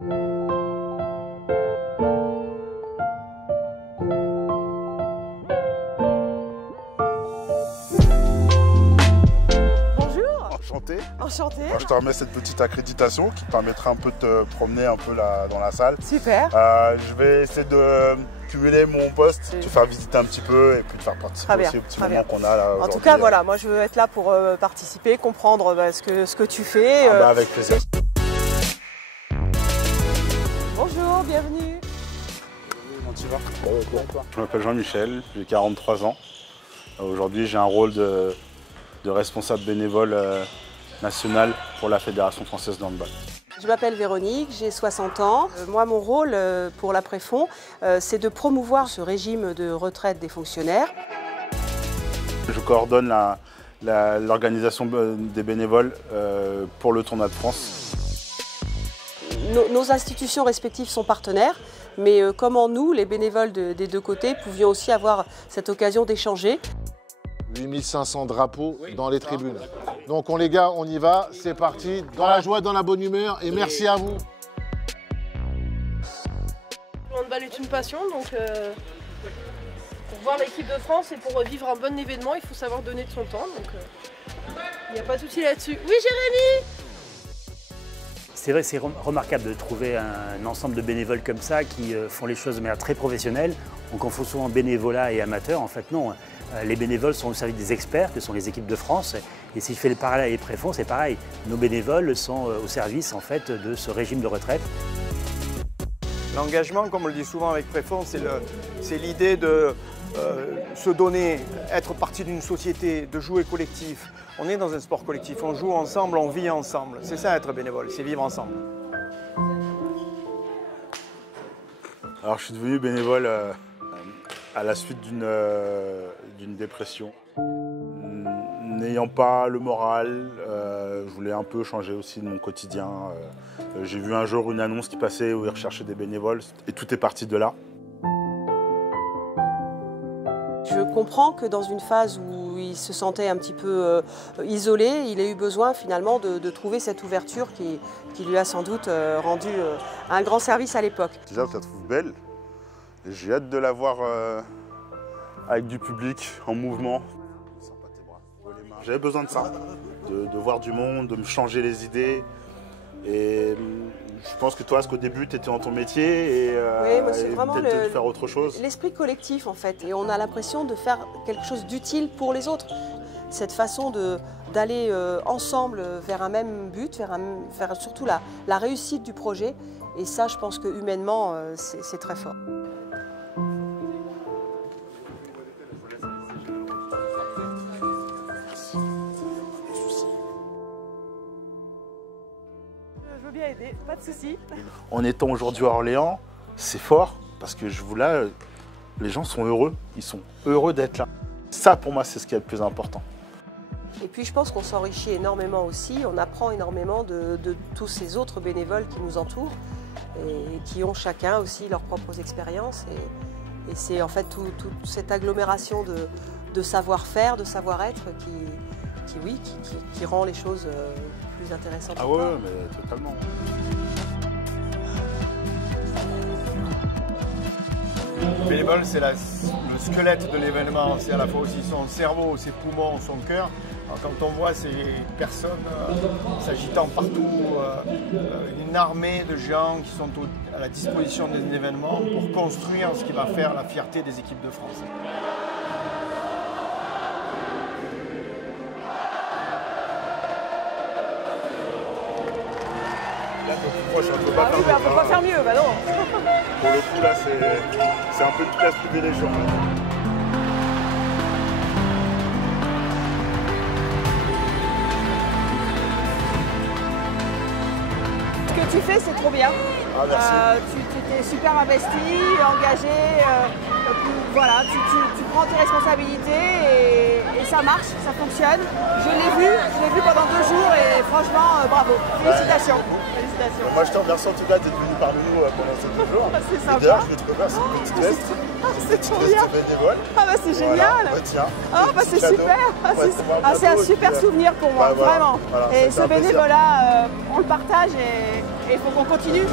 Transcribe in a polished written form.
Enchanté. Enchanté. Je te remets cette petite accréditation qui te permettra un peu de te promener un peu dans la salle. Super. Je vais essayer de cumuler mon poste, te faire visiter un petit peu et puis te faire participer aussi au petit moment qu'on a là. En tout cas, voilà, moi je veux être là pour participer, comprendre ce que tu fais. Avec plaisir. Bonjour, bienvenue. Comment tu vas? Je m'appelle Jean-Michel, j'ai 43 ans. Aujourd'hui, j'ai un rôle de responsable bénévole national pour la Fédération française de handball. Je m'appelle Véronique, j'ai 60 ans. Moi, mon rôle pour l'après-fond, c'est de promouvoir ce régime de retraite des fonctionnaires. Je coordonne l'organisation des bénévoles pour le tournoi de France. Nos institutions respectives sont partenaires, mais comment nous, les bénévoles des deux côtés, pouvions aussi avoir cette occasion d'échanger. 8500 drapeaux dans les tribunes. Donc les gars, on y va, c'est parti, dans la joie, dans la bonne humeur et merci à vous. Le handball est une passion, donc pour voir l'équipe de France et pour vivre un bon événement, il faut savoir donner de son temps. Donc il n'y a pas de souci là-dessus. Oui, Jérémy! C'est vrai, c'est remarquable de trouver un ensemble de bénévoles comme ça qui font les choses de manière très professionnelle. On confond souvent bénévolat et amateur. En fait, non. Les bénévoles sont au service des experts, que sont les équipes de France. Et si je fais le parallèle avec les préfonds, c'est pareil. Nos bénévoles sont au service en fait, de ce régime de retraite. L'engagement, comme on le dit souvent avec préfonds, c'est l'idée de se donner, être partie d'une société, de jouer collectif. On est dans un sport collectif, on joue ensemble, on vit ensemble. C'est ça être bénévole, c'est vivre ensemble. Alors je suis devenu bénévole à la suite d'une dépression. N'ayant pas le moral, je voulais un peu changer aussi de mon quotidien. J'ai vu un jour une annonce qui passait où ils recherchaient des bénévoles et tout est parti de là. Je comprends que dans une phase où il se sentait un petit peu isolé, il ait eu besoin finalement de trouver cette ouverture qui lui a sans doute rendu un grand service à l'époque. Déjà, je la trouve belle. J'ai hâte de la voir avec du public, en mouvement. J'avais besoin de ça, de voir du monde, de me changer les idées. Et je pense que toi, parce qu'au début, tu étais dans ton métier et, oui, c'est vraiment peut-être de faire autre chose. L'esprit collectif, en fait. Et on a l'impression de faire quelque chose d'utile pour les autres. Cette façon d'aller ensemble vers un même but, vers surtout la réussite du projet. Et ça, je pense que humainement, c'est très fort. Je veux bien aider, pas de souci. En étant aujourd'hui à Orléans, c'est fort parce que là, les gens sont heureux. Ils sont heureux d'être là. Ça, pour moi, c'est ce qui est le plus important. Et puis, je pense qu'on s'enrichit énormément aussi. On apprend énormément de tous ces autres bénévoles qui nous entourent et qui ont chacun aussi leurs propres expériences. Et c'est en fait toute cette agglomération de savoir-faire, de savoir-être qui rend les choses plus intéressantes. Ah ouais, mais totalement. Le bénévole, c'est le squelette de l'événement, c'est à la fois aussi son cerveau, ses poumons, son cœur. Alors, quand on voit ces personnes s'agitant partout, une armée de gens qui sont à la disposition des événements pour construire ce qui va faire la fierté des équipes de France. Là, on peut pas faire mieux. On peut pas faire mieux, bah non. Pour le coup, là, c'est un peu tout à se privilégier. Ce que tu fais, c'est trop bien. Ah, merci. Tu t'es super investi, engagé. Voilà, tu prends tes responsabilités et ça marche, ça fonctionne. Je l'ai vu pendant 2 jours et franchement, bravo. Félicitations. Félicitations. Moi, je te remercie en tout cas d'être venu parmi nous pendant ces 2 jours. C'est sympa. D'ailleurs, je vais te remercier une petite veste. C'est trop bien. Bénévole. Ah bah c'est génial. Voilà, tiens, c'est super. C'est un super souvenir pour moi, voilà, vraiment. Voilà, et ce bénévolat, on le partage et il faut qu'on continue.